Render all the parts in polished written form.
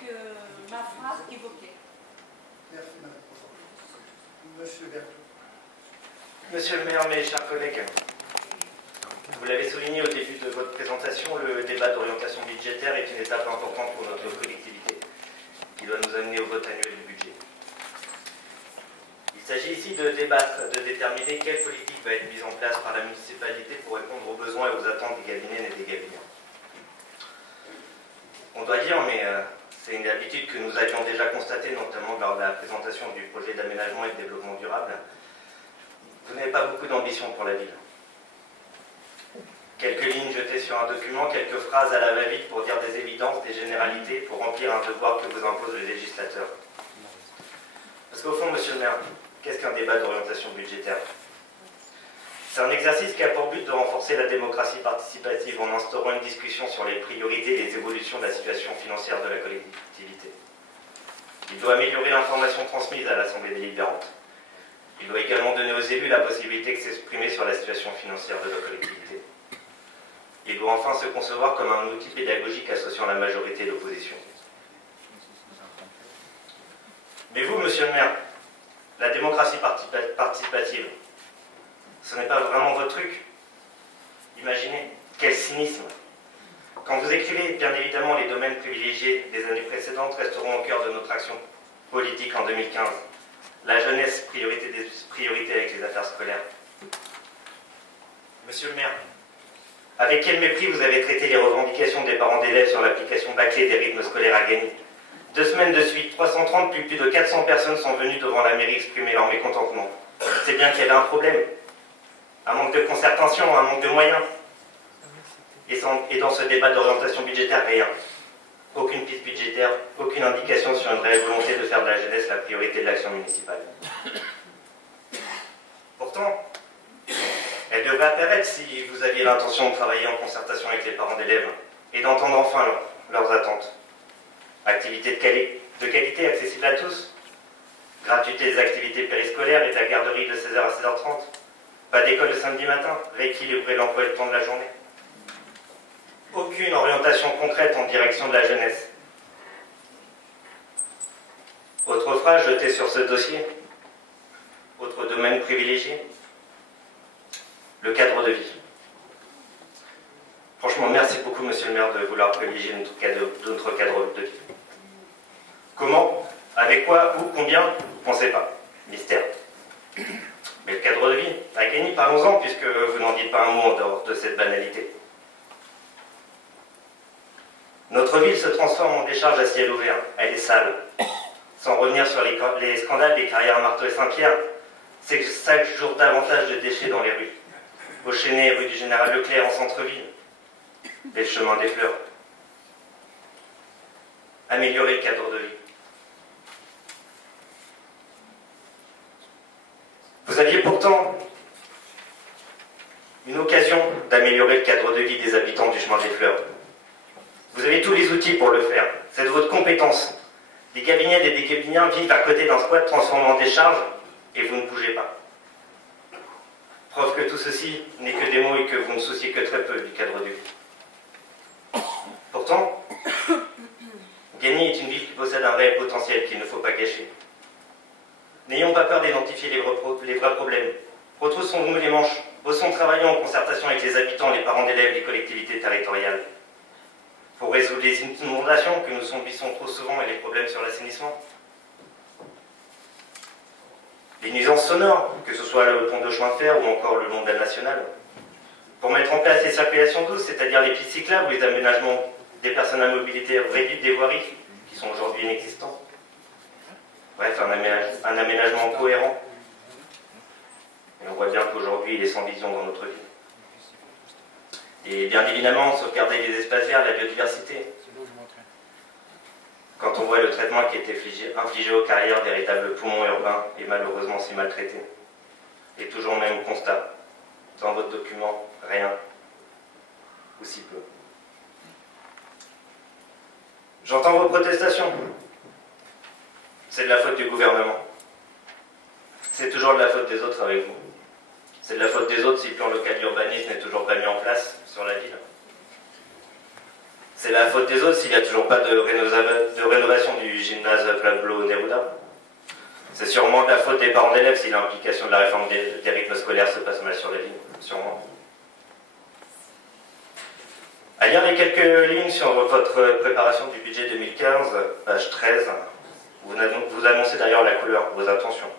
que ma phrase évoquait. Merci, Madame. Monsieur Berthaud. Monsieur le maire, mes chers collègues, vous l'avez souligné au début de votre présentation, le débat d'orientation budgétaire est une étape importante pour notre collectivité, qui doit nous amener au vote annuel du budget. Il s'agit ici de débattre, de déterminer quelle politique va être mise en place par la municipalité pour répondre aux besoins et aux attentes des Gabiniennes et des Gabiniens. On doit dire, mais c'est une habitude que nous avions déjà constatée, notamment lors de la présentation du projet d'aménagement et de développement durable. Vous n'avez pas beaucoup d'ambition pour la ville. Quelques lignes jetées sur un document, quelques phrases à la va-vite pour dire des évidences, des généralités, pour remplir un devoir que vous impose le législateur. Parce qu'au fond, monsieur le maire, qu'est-ce qu'un débat d'orientation budgétaire? C'est un exercice qui a pour but de renforcer la démocratie participative en instaurant une discussion sur les priorités et les évolutions de la situation financière de la collectivité. Il doit améliorer l'information transmise à l'Assemblée délibérante. Il doit également donner aux élus la possibilité de s'exprimer sur la situation financière de la collectivité. Il doit enfin se concevoir comme un outil pédagogique associant la majorité et l'opposition. Mais vous, monsieur le maire, la démocratie participative, ce n'est pas vraiment votre truc. Imaginez, quel cynisme. Quand vous écrivez, bien évidemment, les domaines privilégiés des années précédentes resteront au cœur de notre action politique en 2015. La jeunesse, priorité avec les affaires scolaires. Monsieur le maire, avec quel mépris vous avez traité les revendications des parents d'élèves sur l'application bâclée des rythmes scolaires à Gagny. 2 semaines de suite, 330 puis plus de 400 personnes sont venues devant la mairie exprimer leur mécontentement. C'est bien qu'il y avait un problème. Un manque de concertation, un manque de moyens. Et dans ce débat d'orientation budgétaire, rien. Aucune piste budgétaire, aucune indication sur une réelle volonté de faire de la jeunesse la priorité de l'action municipale. Pourtant, elle devrait apparaître si vous aviez l'intention de travailler en concertation avec les parents d'élèves et d'entendre enfin leurs attentes. Activités de qualité accessibles à tous, gratuité des activités périscolaires et de la garderie de 16h à 16h30, pas d'école le samedi matin, rééquilibrer l'emploi et le temps de la journée. Aucune orientation concrète en direction de la jeunesse. Autre phrase jetée sur ce dossier, autre domaine privilégié, le cadre de vie. Franchement, merci beaucoup, monsieur le maire, de vouloir privilégier notre cadre de vie. Comment, avec quoi, où, combien, on ne sait pas. Mystère. Mais le cadre de vie, à Gagny, parlons-en, puisque vous n'en dites pas un mot en dehors de cette banalité. Notre ville se transforme en décharge à ciel ouvert. Elle est sale. Sans revenir sur les scandales des carrières Marteau et Saint-Pierre, c'est chaque jour davantage de déchets dans les rues. Au Chénet, rue du Général Leclerc en centre-ville. Et le chemin des Fleurs. Améliorer le cadre de vie. Vous aviez pourtant une occasion d'améliorer le cadre de vie des habitants du chemin des Fleurs. Vous avez tous les outils pour le faire. C'est de votre compétence. Les Gabiniennes et des Gabiniens vivent à côté d'un squat transformé en décharge et vous ne bougez pas. Preuve que tout ceci n'est que des mots et que vous ne souciez que très peu du cadre de vie. Pourtant, Gagny est une ville qui possède un réel potentiel qu'il ne faut pas gâcher. N'ayons pas peur d'identifier les vrais problèmes. Retroussons-nous les manches. Bossons travaillons en concertation avec les habitants, les parents d'élèves, les collectivités territoriales. Pour résoudre les inondations que nous subissons trop souvent et les problèmes sur l'assainissement. Les nuisances sonores, que ce soit le pont de chemin de fer ou encore le long de la nationale. Pour mettre en place les circulations douces, c'est-à-dire les pistes cyclables ou les aménagements des personnes à mobilité réduite des voiries, qui sont aujourd'hui inexistants. Bref, un aménagement cohérent. Et on voit bien qu'aujourd'hui, il est sans vision dans notre ville. Et bien évidemment, sauvegarder les espaces verts, la biodiversité. Quand on voit le traitement qui a été infligé aux carrières, véritables poumons urbains, et malheureusement si maltraités. Et toujours le même constat. Dans votre document, rien. Ou si peu. J'entends vos protestations. C'est de la faute du gouvernement. C'est toujours de la faute des autres avec vous. C'est de la faute des autres si le plan local d'urbanisme n'est toujours pas mis en place sur la ville. C'est la faute des autres s'il n'y a toujours pas de rénovation du gymnase Pablo Neruda. C'est sûrement de la faute des parents d'élèves si l'implication de la réforme des rythmes scolaires se passe mal sur la ligne, sûrement. À lire les quelques lignes sur votre préparation du budget 2015, page 13, vous annoncez d'ailleurs la couleur, vos intentions.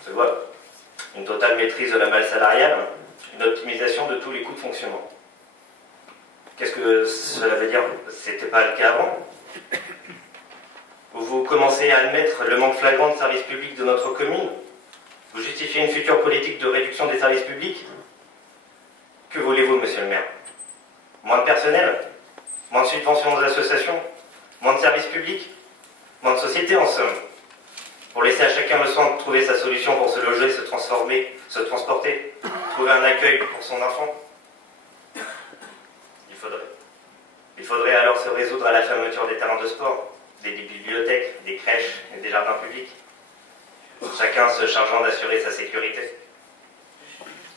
On se voit. Une totale maîtrise de la masse salariale, une optimisation de tous les coûts de fonctionnement. Qu'est-ce que cela veut dire? C'était pas le cas avant. Vous commencez à admettre le manque flagrant de services publics de notre commune. Vous justifiez une future politique de réduction des services publics. Que voulez-vous, monsieur le maire? Moins de personnel? Moins de subventions aux associations? Moins de services publics? Moins de société, en somme? Pour laisser à chacun le soin de trouver sa solution pour se loger, se transformer, se transporter, trouver un accueil pour son enfant? Il faudrait alors se résoudre à la fermeture des terrains de sport, des bibliothèques, des crèches et des jardins publics, chacun se chargeant d'assurer sa sécurité.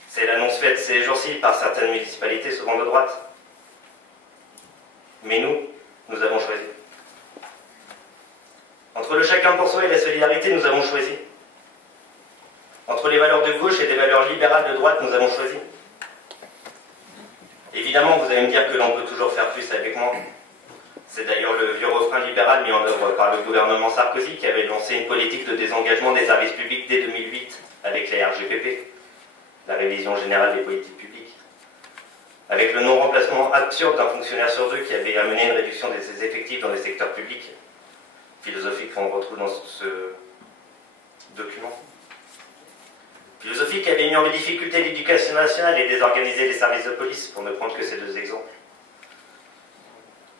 C'est l'annonce faite ces jours-ci par certaines municipalités, souvent de droite. Mais nous avons choisi. Entre le chacun pour soi et la solidarité, nous avons choisi. Entre les valeurs de gauche et des valeurs libérales de droite, nous avons choisi. Évidemment, vous allez me dire que l'on peut toujours faire plus avec moins. C'est d'ailleurs le vieux refrain libéral mis en œuvre par le gouvernement Sarkozy qui avait lancé une politique de désengagement des services publics dès 2008 avec la RGPP, la révision générale des politiques publiques. Avec le non-remplacement absurde d'un fonctionnaire sur deux qui avait amené une réduction de ses effectifs dans les secteurs publics, philosophie qu'on retrouve dans ce document. Philosophie qui avait mis en difficulté l'éducation nationale et désorganisé les services de police, pour ne prendre que ces deux exemples.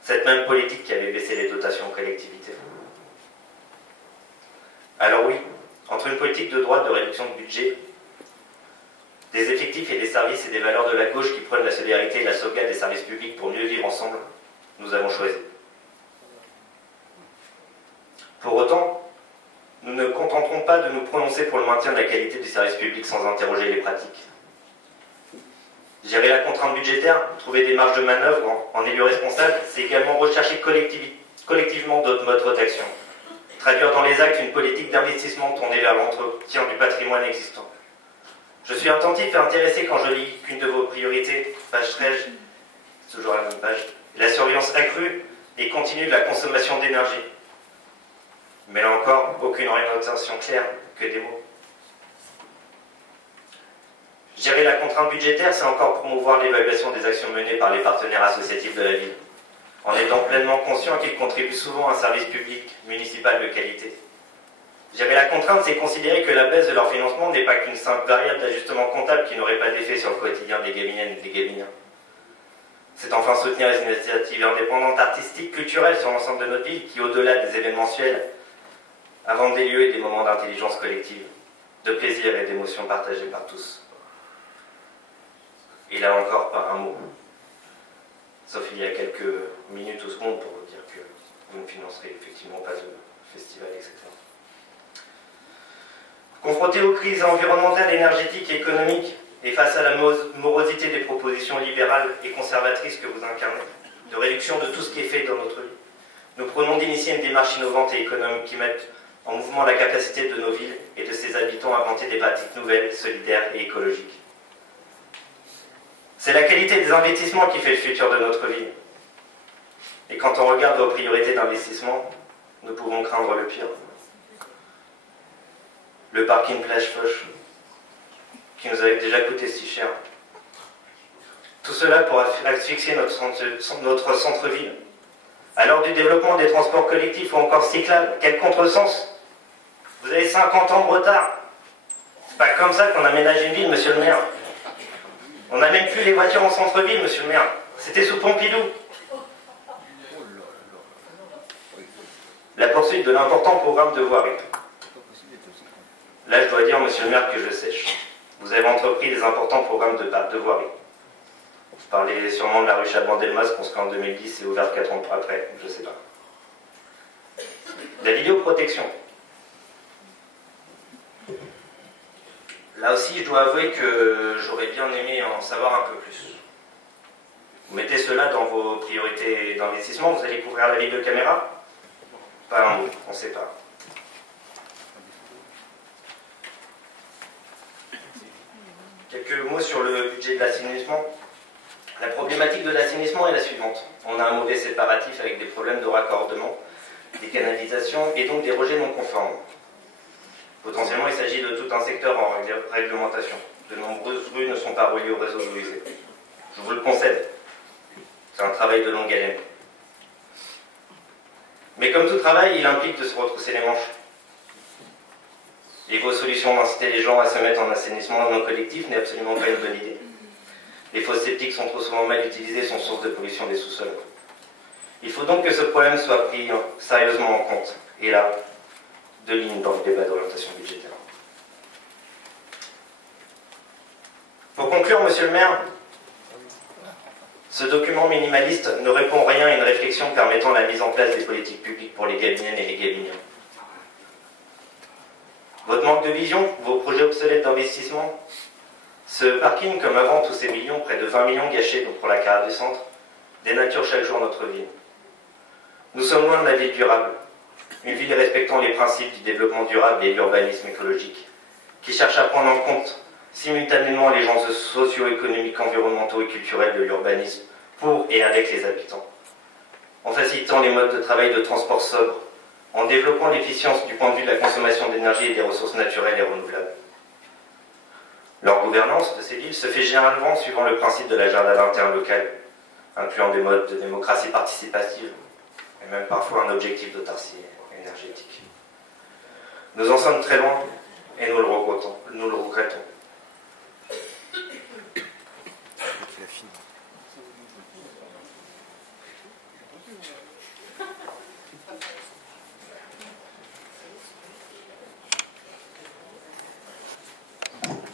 Cette même politique qui avait baissé les dotations aux collectivités. Alors oui, entre une politique de droite de réduction de budget, des effectifs et des services et des valeurs de la gauche qui prennent la solidarité et la sauvegarde des services publics pour mieux vivre ensemble, nous avons choisi. Pour autant, nous ne contenterons pas de nous prononcer pour le maintien de la qualité du service public sans interroger les pratiques. Gérer la contrainte budgétaire, trouver des marges de manœuvre en élu responsable, c'est également rechercher collectivement d'autres modes d'action. Traduire dans les actes une politique d'investissement tournée vers l'entretien du patrimoine existant. Je suis attentif et intéressé quand je lis qu'une de vos priorités, page 13, toujours la même page, la surveillance accrue et continue de la consommation d'énergie. Mais là encore, aucune orientation claire, que des mots. Gérer la contrainte budgétaire, c'est encore promouvoir l'évaluation des actions menées par les partenaires associatifs de la ville, en étant pleinement conscient qu'ils contribuent souvent à un service public municipal de qualité. Gérer la contrainte, c'est considérer que la baisse de leur financement n'est pas qu'une simple variable d'ajustement comptable qui n'aurait pas d'effet sur le quotidien des Gabiniennes et des Gabiniens. C'est enfin soutenir les initiatives indépendantes, artistiques, culturelles sur l'ensemble de notre ville qui, au-delà des événementiels, inventent des lieux et des moments d'intelligence collective, de plaisir et d'émotion partagés par tous. Et là encore, pas un mot. Sauf il y a quelques minutes ou secondes pour vous dire que vous ne financerez effectivement pas de festival, etc. Confrontés aux crises environnementales, énergétiques et économiques, et face à la morosité des propositions libérales et conservatrices que vous incarnez, de réduction de tout ce qui est fait dans notre vie, nous prenons d'initier une démarche innovante et économique qui mette en mouvement la capacité de nos villes et de ses habitants à inventer des pratiques nouvelles, solidaires et écologiques. C'est la qualité des investissements qui fait le futur de notre ville. Et quand on regarde vos priorités d'investissement, nous pouvons craindre le pire. Le parking plage Foch, qui nous avait déjà coûté si cher. Tout cela pour asphyxier notre centre-ville. À l'heure du développement des transports collectifs ou encore cyclables, quel contresens! Vous avez 50 ans de retard. C'est pas comme ça qu'on aménage une ville, monsieur le maire. On n'a même plus les voitures en centre-ville, monsieur le maire. C'était sous Pompidou. La poursuite de l'important programme de voirie. Là, je dois dire, monsieur le maire, que je sèche. Vous avez entrepris des importants programmes de voirie. Vous parlez sûrement de la rue Chaban-Delmas, construite en 2010 et ouverte 4 ans après, je ne sais pas. La vidéoprotection. Là aussi, je dois avouer que j'aurais bien aimé en savoir un peu plus. Vous mettez cela dans vos priorités d'investissement, vous allez couvrir la ville de Caméra? Pas un mot, on ne sait pas. Quelques mots sur le budget de l'assainissement. La problématique de l'assainissement est la suivante. On a un mauvais séparatif avec des problèmes de raccordement, des canalisations et donc des rejets non conformes. Potentiellement, il s'agit de tout un secteur en réglementation. De nombreuses rues ne sont pas reliées au réseau d'eau usée. Je vous le concède. C'est un travail de longue haleine. Mais comme tout travail, il implique de se retrousser les manches. Et vos solutions d'inciter les gens à se mettre en assainissement non collectif n'est absolument pas une bonne idée. Les fosses septiques sont trop souvent mal utilisées et sont source de pollution des sous-sols. Il faut donc que ce problème soit pris sérieusement en compte. Et là, 2 lignes dans le débat d'orientation budgétaire. Pour conclure, monsieur le maire, ce document minimaliste ne répond en rien à une réflexion permettant la mise en place des politiques publiques pour les Gabiniennes et les Gabiniens. Votre manque de vision, vos projets obsolètes d'investissement, ce parking comme avant, tous ces millions, près de 20 millions gâchés pour la carrière du centre, dénature chaque jour notre ville. Nous sommes loin de la ville durable, une ville respectant les principes du développement durable et l'urbanisme écologique, qui cherche à prendre en compte simultanément les enjeux socio-économiques, environnementaux et culturels de l'urbanisme pour et avec les habitants, en facilitant les modes de travail de transport sobre, en développant l'efficience du point de vue de la consommation d'énergie et des ressources naturelles et renouvelables. Leur gouvernance de ces villes se fait généralement suivant le principe de l'agenda interne local, incluant des modes de démocratie participative et même parfois un objectif d'autarcie énergétique. Nous en sommes très loin et nous le regrettons.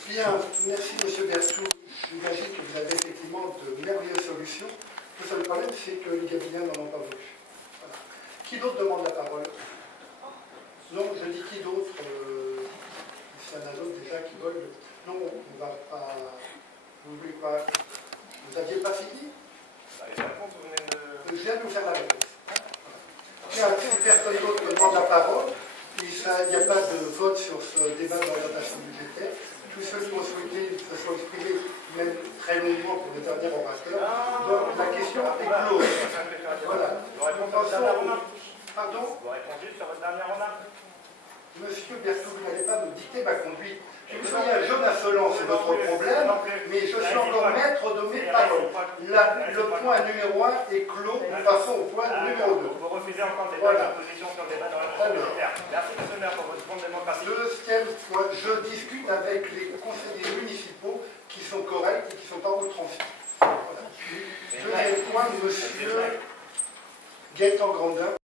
Bien, merci M. Berthoud. J'imagine que vous avez effectivement de merveilleuses solutions. Le seul problème, c'est que les Gabiniens n'en ont pas voulu. Voilà. Qui d'autre demande la parole? Non, je dis qui d'autre? S'il y en a d'autres déjà qui veulent. Non, on ne va pas. Vous voulez quoi? Vous n'aviez pas fini? Je viens de vous faire la réponse. Bien, si personne d'autre demande la parole, il n'y a pas de vote sur ce débat d'orientation budgétaire. Tous ceux qui ont souhaité se sont exprimés, même très longuement pour le dernier orateur. Donc la question est close. Voilà. Pardon? Vous répondez sur votre dernière remarque. Monsieur Berthoud, vous n'allez pas me dicter ma conduite. Que vous soyez un jeune insolent, c'est votre problème, mais je suis encore maître de mes paroles. Le point numéro 1 est clos, nous passons au point numéro 2. Vous refusez encore des positions sur le débat dans la budgétaire. Merci, monsieur le maire, pour votre seconde démocratie. Deuxième point, je discute avec les conseillers municipaux qui sont corrects et qui sont pas outranciers. Voilà. Deuxième point, monsieur Gaëtan Grandin.